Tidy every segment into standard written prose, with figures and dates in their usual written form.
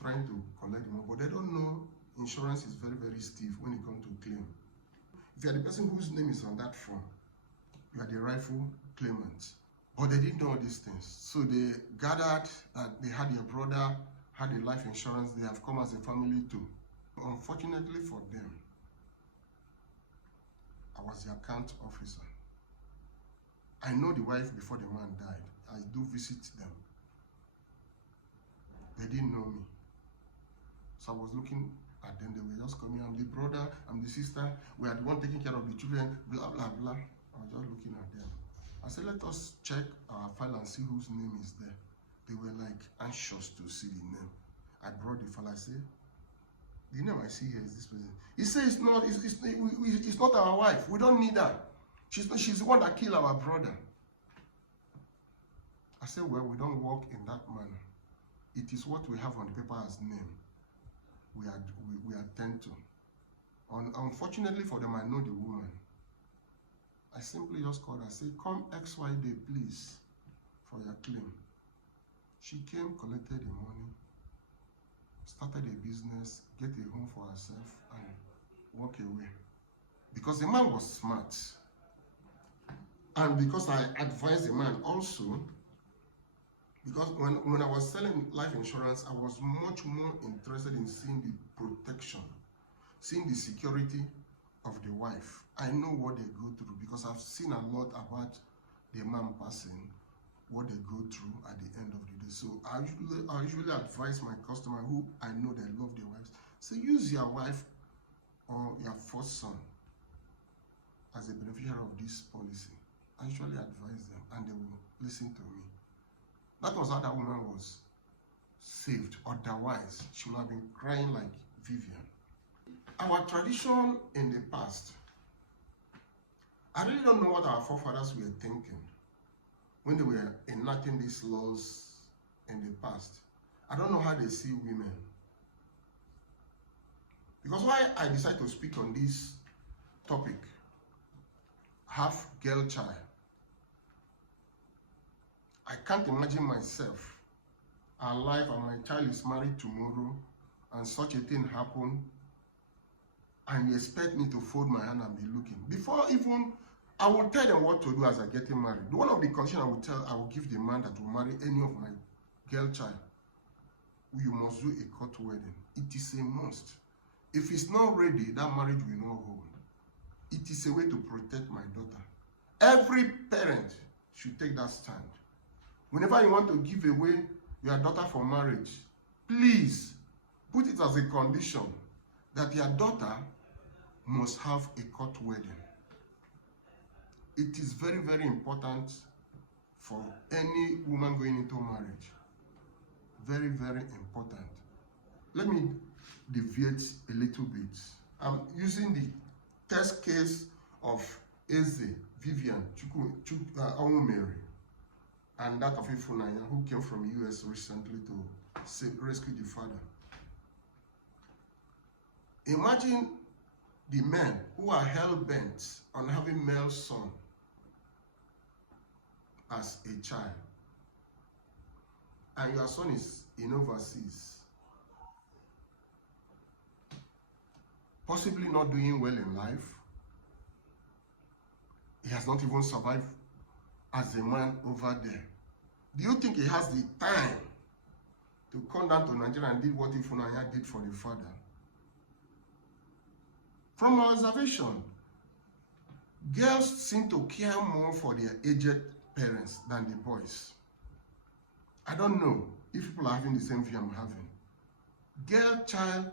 trying to collect the money, but they don't know insurance is very, very stiff when it comes to claim. If you are the person whose name is on that form, you are the rightful claimant. But they didn't know all these things. So they gathered that they had their brother, had a life insurance, they have come as a family too. Unfortunately for them, I was the account officer. I know the wife before the man died. I do visit them. They didn't know me. So I was looking at them. They were just coming. I'm the brother, I'm the sister. We are the one taking care of the children, blah, blah, blah. I was just looking at them. I said, let us check our file and see whose name is there. They were like anxious to see the name. I brought the file. I said, the name I see here is this person. He says it's not our wife. We don't need her. She's the one that killed our brother. I said, well, we don't work in that manner. It is what we have on the paper as name. We attend to. Unfortunately for them, I know the woman. I simply just called her. I said, come XY day, please, for your claim. She came, collected the money, started a business, get a home for herself, and walk away. Because the man was smart. And because I advised the man also, because when I was selling life insurance, I was much more interested in seeing the protection, seeing the security of the wife. I know what they go through because I've seen a lot about the man passing, what they go through at the end of the day. So I usually advise my customer who I know they love their wives, say use your wife or your first son as a beneficiary of this policy. I usually advise them and they will listen to me. That was how that woman was saved. Otherwise, she would have been crying like Vivian. Our tradition in the past, I really don't know what our forefathers were thinking when they were enacting these laws in the past. I don't know how they see women. Because why I decided to speak on this topic, half girl child. I can't imagine myself alive and my child is married tomorrow and such a thing happen and you expect me to fold my hand and be looking. Before even, I will tell them what to do as I get married. One of the conditions I will give the man that will marry any of my girl child, you must do a court wedding. It is a must. If it's not ready, that marriage will not hold. It is a way to protect my daughter. Every parent should take that stand. Whenever you want to give away your daughter for marriage, please put it as a condition that your daughter must have a court wedding. It is very, very important for any woman going into marriage. Very, very important. Let me deviate a little bit. I'm using the test case of Eze, Vivian, Mary, and that of Ifunanya, who came from the US recently to rescue the father. Imagine the men who are hell-bent on having male son as a child, and your son is in overseas, possibly not doing well in life. He has not even survived as a man over there. Do you think he has the time to come down to Nigeria and did what Ifunanya did for the father? From my observation, girls seem to care more for their aged parents than the boys. I don't know if people are having the same view I'm having. Girl child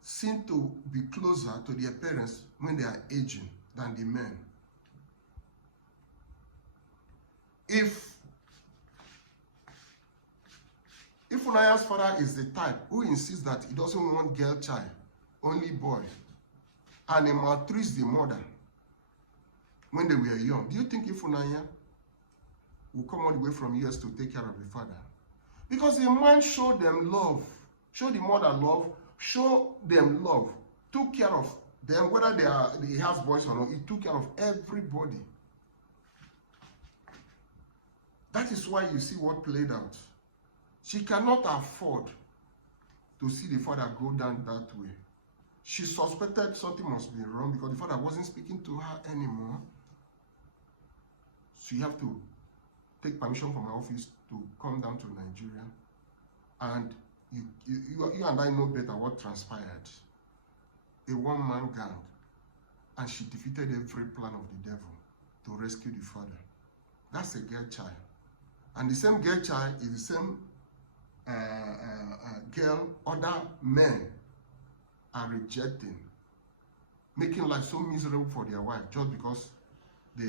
seem to be closer to their parents when they are aging than the men. If Ifunaya's father is the type who insists that he doesn't want girl child, only boy, and he maltreats the mother when they were young, do you think Ifunanya will come all the way from US to take care of the father? Because the man showed them love, showed the mother love, showed them love, took care of them, whether they have boys or not, he took care of everybody. That is why you see what played out. She cannot afford to see the father go down that way. She suspected something must be wrong because the father wasn't speaking to her anymore. So you have to take permission from my office to come down to Nigeria. And you and I know better what transpired. A one-man gang. And she defeated every plan of the devil to rescue the father. That's a girl child. And the same girl child is the same girl other men are rejecting, making life so miserable for their wife just because they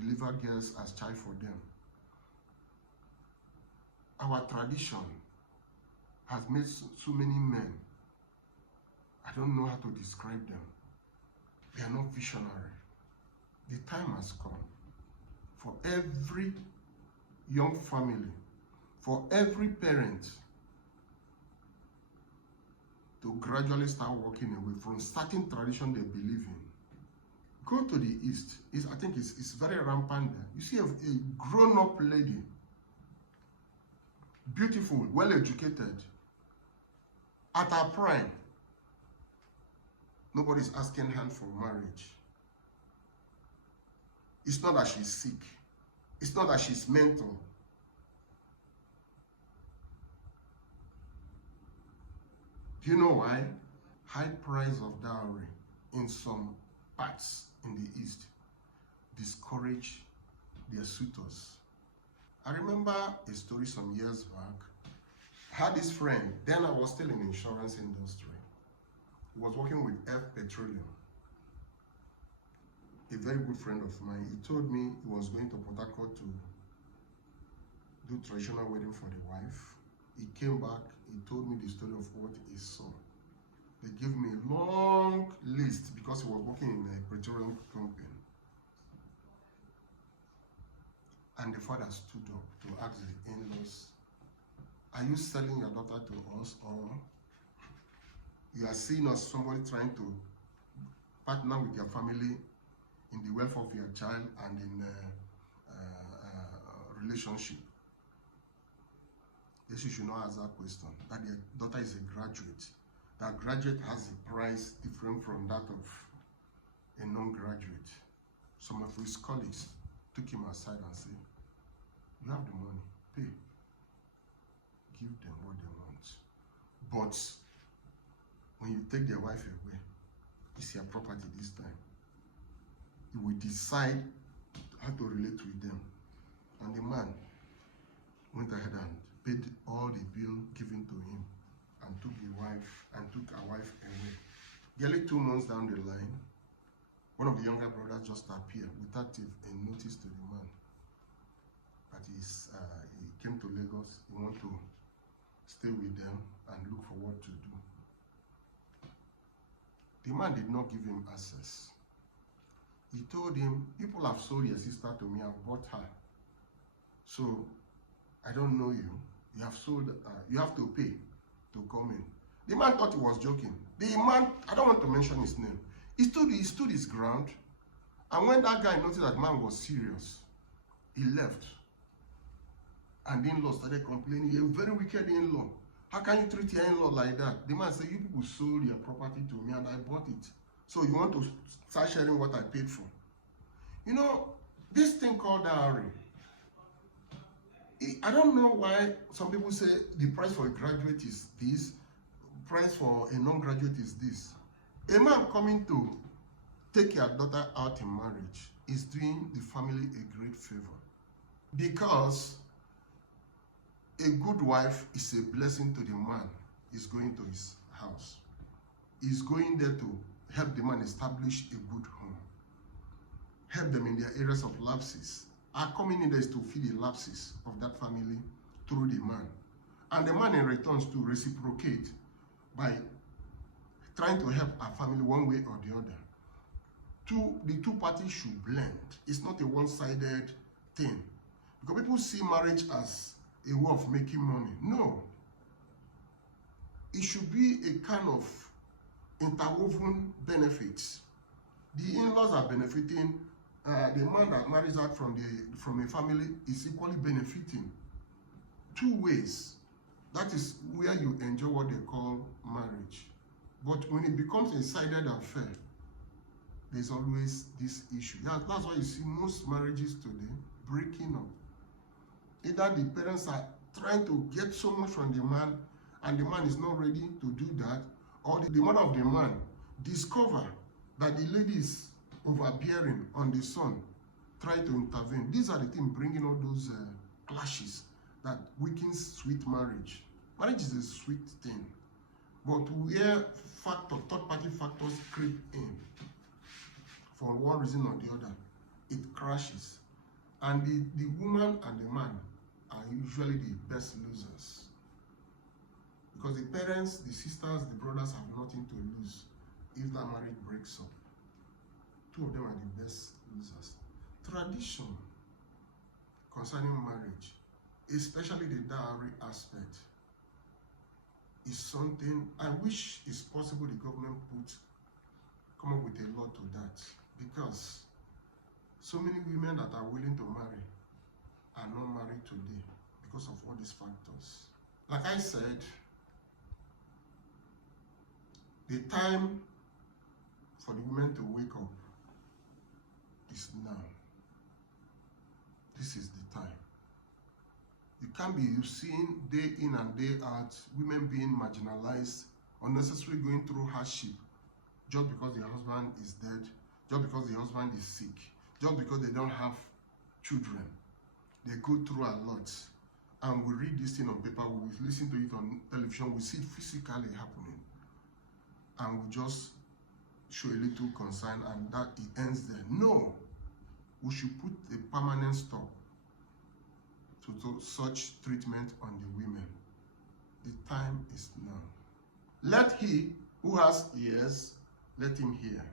deliver girls as child for them. Our tradition has made so many men, I don't know how to describe them. They are not visionary. The time has come for every young family, for every parent to gradually start walking away from certain tradition they believe in. Go to the East. I think it's very rampant there. You see a grown-up lady, beautiful, well-educated, at her prime. Nobody's asking her for marriage. It's not that she's sick. It's not that she's mental. Do you know why? High price of dowry in some parts in the East discourage their suitors. I remember a story some years back. I had this friend, then I was still in the insurance industry. He was working with F Petroleum. A very good friend of mine. He told me he was going to Port Harcourt to do traditional wedding for the wife. He came back, he told me the story of what he saw. They gave me a long list because he was working in a petroleum company. And the father stood up to ask the in-laws, are you selling your daughter to us, or you are seeing us somebody trying to partner with your family in the welfare of your child and in relationship? Yes, you should not ask that question. That your daughter is a graduate. That graduate has a price different from that of a non-graduate. Some of his colleagues took him aside and said, you have the money, pay. Give them what they want. But when you take their wife away, it's your property this time. You will decide how to relate with them. And the man went ahead and paid all the bill given to him and took our wife away. Nearly 2 months down the line, one of the younger brothers just appeared without a notice to the man. But he came to Lagos. He wanted to stay with them and look for what to do. The man did not give him access. He told him, people have sold your sister to me, I've bought her. So, I don't know you. You have sold, you have to pay to come in. The man thought he was joking. The man, I don't want to mention his name, he stood his ground. And when that guy noticed that man was serious, he left. And the in-law started complaining, you're a very wicked in-law. How can you treat your in-law like that? The man said, you people sold your property to me and I bought it. So you want to start sharing what I paid for. You know, this thing called dowry, I don't know why some people say the price for a graduate is this, price for a non-graduate is this. A man coming to take your daughter out in marriage is doing the family a great favor, because a good wife is a blessing to the man is going to his house. He's going there to help the man establish a good home, help them in their areas of lapses. Our coming in there is to fill the lapses of that family through the man. And the man in returns to reciprocate by trying to help our family one way or the other. The two parties should blend. It's not a one-sided thing. Because people see marriage as a way of making money. No. It should be a kind of interwoven benefits. The in-laws are benefiting. The man that marries out from a family is equally benefiting. Two ways. That is where you enjoy what they call marriage. But when it becomes a sided affair, there's always this issue. Yeah, that's why you see most marriages today breaking up. Either the parents are trying to get so much from the man and the man is not ready to do that, or the mother of the man discover that the lady is overbearing on the son, try to intervene. These are the things bringing all those clashes that weakens sweet marriage. Marriage is a sweet thing, but where third-party factors creep in for one reason or the other, it crashes. And the woman and the man are usually the best losers. Because the parents, the sisters, the brothers have nothing to lose if that marriage breaks up. Two of them are the best losers. Tradition concerning marriage, especially the dowry aspect, is something I wish is possible the government come up with a law to that, because so many women that are willing to marry are not married today because of all these factors. Like I said, the time for the women to wake up is now. This is the time. You can't be seeing day in and day out women being marginalized, unnecessarily going through hardship just because their husband is dead, just because the husband is sick, just because they don't have children. They go through a lot. And we read this thing on paper, we listen to it on television, we see it physically happening. And we just show a little concern and that it ends there. No, we should put a permanent stop to such treatment on the women. The time is now. Let he who has ears, let him hear.